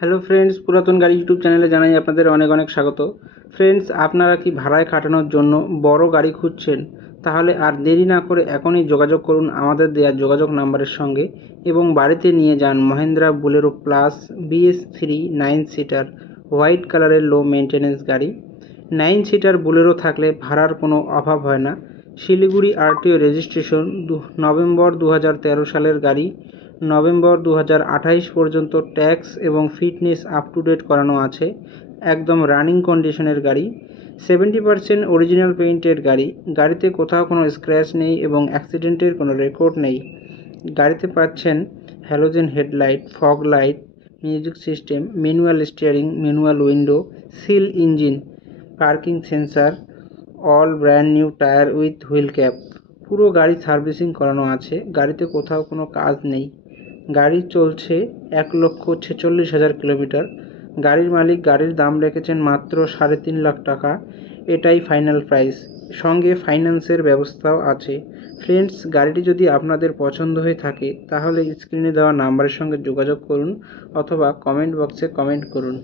Hello friends, পুরাতন গাড়ি YouTube চ্যানেলে জানাই আপনাদের অনেক অনেক স্বাগত। ফ্রেন্ডস, আপনারা কি ভাড়ায় খাটানোর জন্য বড় গাড়ি খুঁজছেন? তাহলে আর দেরি না করে এখনই যোগাযোগ করুন আমাদের দেওয়া যোগাযোগ নাম্বারের সঙ্গে এবং বাড়িতে নিয়ে যান Mahindra Bolero plus BS3 9 seater white কালারের লো মেনটেন্যান্স গাড়ি। 9 সিটার বোলেরো থাকলে ভাড়ার কোনো অভাব হয় না। শিলিগুড়ি RTO রেজিস্ট্রেশন নভেম্বর 2013 সালের গাড়ি। নভেম্বর 2028 পর্যন্ত ট্যাক্স এবং ফিটনেস আপ টু ডেট করানো আছে। একদম রানিং কন্ডিশনের গাড়ি। 70% অরিজিনাল পেইন্টের গাড়ি। গাড়িতে কোথাও কোনো স্ক্র্যাচ নেই এবং অ্যাক্সিডেন্টের কোনো রেকর্ড নেই। গাড়িতে পাচ্ছেন halogen headlight, fog light, music system, manual steering, manual window, seal engine, parking sensor, all brand new tyre with wheel cap. পুরো গাড়ি সার্ভিসিং করানো আছে। গাড়িতে কোথাও কোনো কাজ নেই। গাড়ি চলছে 1,46,000 কিলোমিটার। গাড়ির মালিক গাড়ির দাম রেখেছেন মাত্র 3.5 লাখ টাকা। এটাই ফাইনাল প্রাইস। সঙ্গে ফাইন্যান্সের ব্যবস্থাও আছে। ফ্রেন্ডস, গাড়িটি যদি আপনাদের পছন্দ হয়ে থাকে তাহলে স্ক্রিনে দেওয়া নাম্বারের সঙ্গে যোগাযোগ করুন অথবা কমেন্ট বক্সে কমেন্ট করুন।